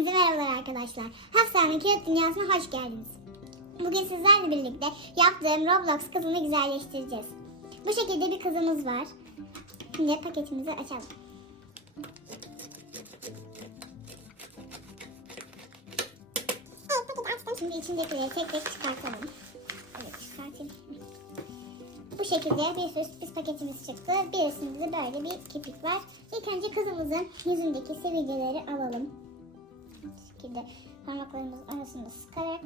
Hepinize merhabalar arkadaşlar. Hafsa'nın Kağıt Dünyası'na hoş geldiniz. Bugün sizlerle birlikte yaptığım Roblox kızını güzelleştireceğiz. Bu şekilde bir kızımız var. Şimdi paketimizi açalım. Evet paketi açtım. Şimdi içindekileri tek tek çıkartalım. Evet çıkartayım. Bu şekilde bir sürü sürpriz paketimiz çıktı. Birisinde de böyle bir kipik var. İlk önce kızımızın yüzündeki sivilceleri alalım. Şekilde parmaklarımızın arasında sıkarak.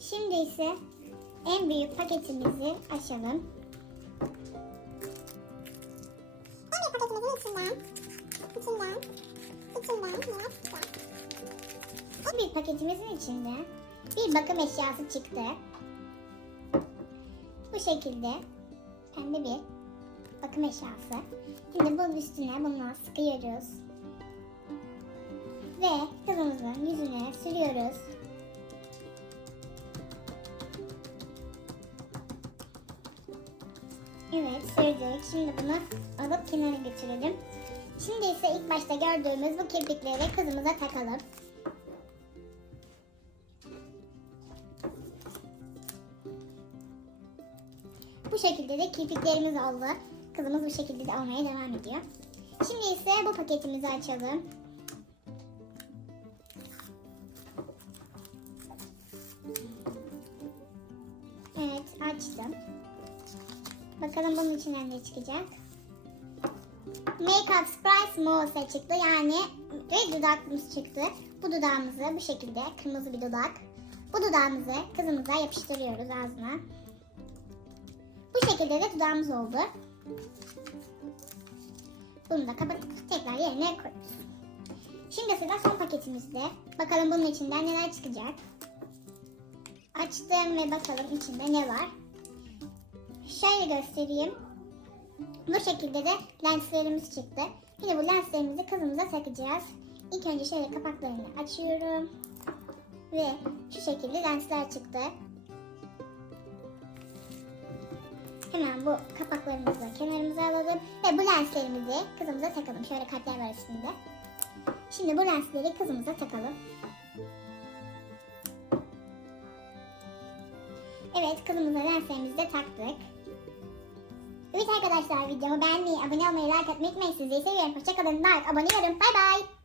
Şimdi ise en büyük paketimizi açalım. En büyük paketimizin içinden, içinden, içinden neler çıkacak? En büyük paketimizin içinde bir bakım eşyası çıktı. Bu şekilde pembe bir bakım eşyası. Şimdi bunun üstüne bunu sıkıyoruz. Ve kızımızın yüzüne sürüyoruz. Evet sürdük. Şimdi bunu alıp kenara götürelim. Şimdi ise ilk başta gördüğümüz bu kirpikleri kızımıza takalım. Bu şekilde de kirpiklerimiz oldu. Kızımız bu şekilde de olmaya devam ediyor. Şimdi ise bu paketimizi açalım. Evet açtım. Bakalım bunun içinden ne çıkacak. Makeup Surprise Mousse çıktı. Yani ve dudağımız çıktı. Bu dudağımızı bu şekilde kırmızı bir dudak. Bu dudağımızı kızımıza yapıştırıyoruz ağzına. Bu şekilde de dudağımız oldu. Bunu da kapatıp tekrar yerine koyuyoruz. Şimdi sıra son paketimizde. Bakalım bunun içinden neler çıkacak. Açtım ve bakalım içinde ne var. Şöyle göstereyim. Bu şekilde de lenslerimiz çıktı. Şimdi bu lenslerimizi kızımıza takacağız. İlk önce şöyle kapaklarını açıyorum. Ve şu şekilde lensler çıktı. Hemen bu kapaklarımızı kenarımıza alalım. Ve bu lenslerimizi kızımıza takalım. Şöyle kalpler var üstünde. Şimdi bu lensleri kızımıza takalım. Evet kızımıza lenslerimizi de taktık. Evet arkadaşlar videomu beğenmeyi, abone olmayı, like atmayı unutmayın. Sizleri seviyorum. Hoşçakalın. Like, abone olun. Bay bay.